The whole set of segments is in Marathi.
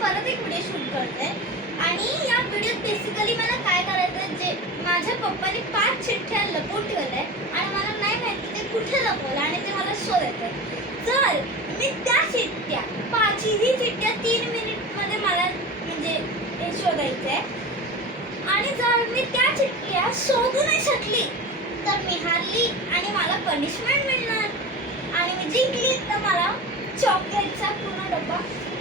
परत एक व्हिडिओ शूट करते आणि या व्हिडिओत बेसिकली मला काय करायचं, जे माझ्या पप्पाने 5 चिठ्ठ्या लपवून ठेवल्या आणि मला नाही माहिती ते कुठे लपवलं आणि ते मला शोधायचं. तर मी त्या चिठ्ठ्या 5ही चिठ्ठ्या 3 मिनिटमध्ये मला म्हणजे हे शोधायचं आहे आणि जर मी त्या चिठ्ठ्या शोधू नाही शकली तर मी हारली आणि मला पनिशमेंट मिळणार आणि मी जिंकली तर मला चॉकलेटचा पूर्ण डब्बा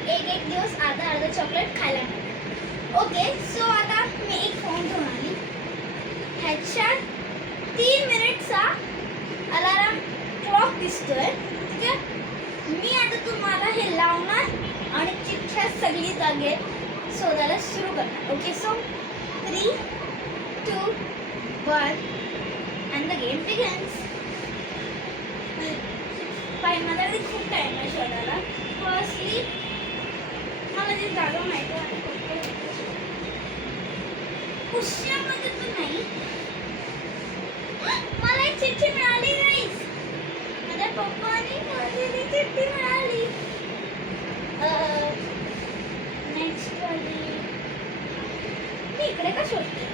एक दिवस अर्धा चॉकलेट खायला मिळणार. ओके, सो आता मी एक फोन घेऊन आली. ह्याच्यात 3 मिनिटचा अलार्म क्लॉक दिसतोय. ठीक आहे, मी आता तुम्हाला हे लावणार आणि चिठ्ठ्या सगळी जागे शोधायला सुरू करणार. Okay, so 3, 2, 1 and the game begins. माझ्याकडे खूप टाइम आहे शोधायला. फर्स्टली मला जी जागा माहिती आहे उश्यामध्ये तर नाही. मला एक चिठ्ठी मिळाली गाईस. माझ्या पप्पाने माझी चिठ्ठी मिळाली. नेक्स्ट वाली मी इकडे का शोधते?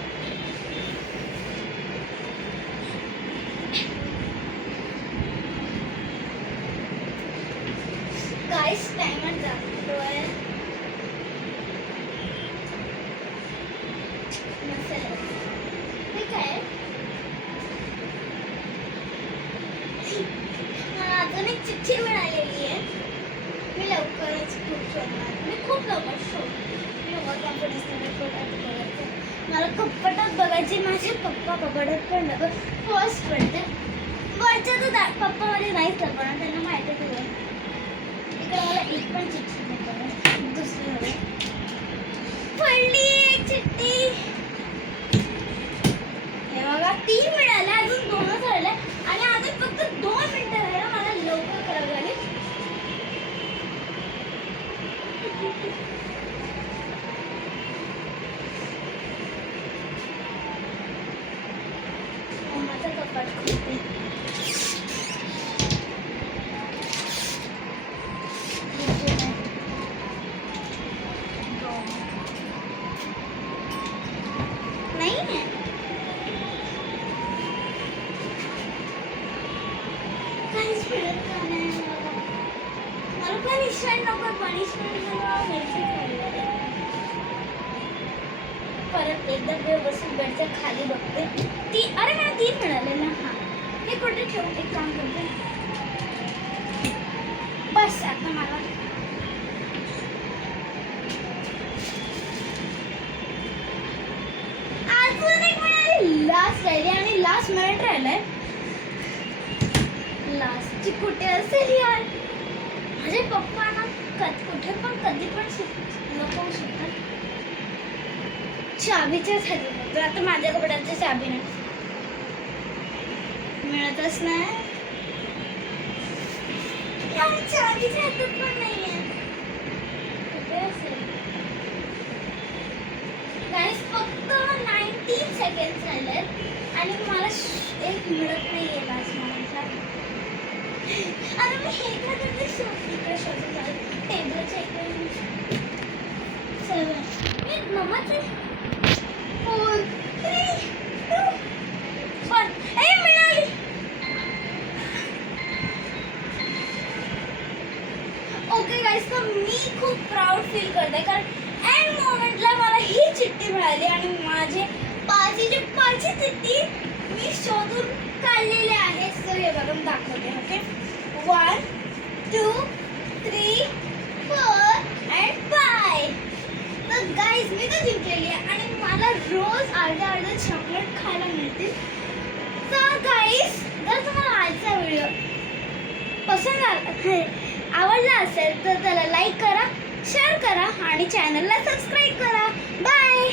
गाइस टाइमर जातोय. ठीक आहे, मला अजून एक चिठ्ठी मिळालेली आहे. मी लवकरच खूप शोधणार. मी खूप लवकर शोधते. मी ओव्हर कॉन्फिडन्स बघायचं. मला कपटात बघायची. माझे पप्पा कपटात पण फर्स्ट पडते. वरच्या तर पप्पा मध्ये नाहीच लपणार, त्यांना माहिती आहे तुला. इकडे मला एक पण चिठ्ठी नाही पडत. दुसरी पडली एक चिठ्ठी. हे बघा 3 मिळाले, अजून 2च राहिले आणि अजून फक्त 2 मिनिटं राहिले. मला लवकर करावं लागेल. माझं कपाट खोलते. मला पनिशमेंट नको. परत एकदा व्यवस्थित बेडच्या खाली बघते. अरे मला 3 मिळाले ना. हा, हे कुठे ठेवू? एक काम करते. बस आता मला अजून एक मिळाली. लास्ट राहिली आणि लास्ट मिनिट राहिलाय. लास्टची कुठे असेल यार? माझे पप्पा ना कुठे पण कधी पण लपवू शकतात. चाबीच्या साठी आता माझ्या कपड्याची चाबी नाही मिळतच नाही. चाबीच्या हातात पण नाहीये. कुठे असेल गाईस? फक्त 19 सेकंड्स राहिलेत आणि मला एक मिळत नाहीये लास्ट मोमेंटला. अरे मी हे का करते? इकडे शोधून टेबलच्या इकडे 7 मी मम्माचे 4, 3, 2, 1 ए मिळाली. ओके गाईस, तर मी खूप प्राऊड फील करते कारण एंड मोमेंटला मला ही चिठ्ठी मिळाली आणि माझे 5ची चिठ्ठी मी शोधून काढलेली आहे. सो हे बघा दाखवते. Okay, 1, 2, 3, 4 and 5. तर गाईज मी तर जिंकलेली आहे आणि मला रोज अर्धा चॉकलेट खायला मिळतील. तर गाईज जर तुम्हाला आजचा व्हिडिओ आवडला असेल तर त्याला लाईक करा, शेअर करा आणि चॅनलला सबस्क्राईब करा. बाय.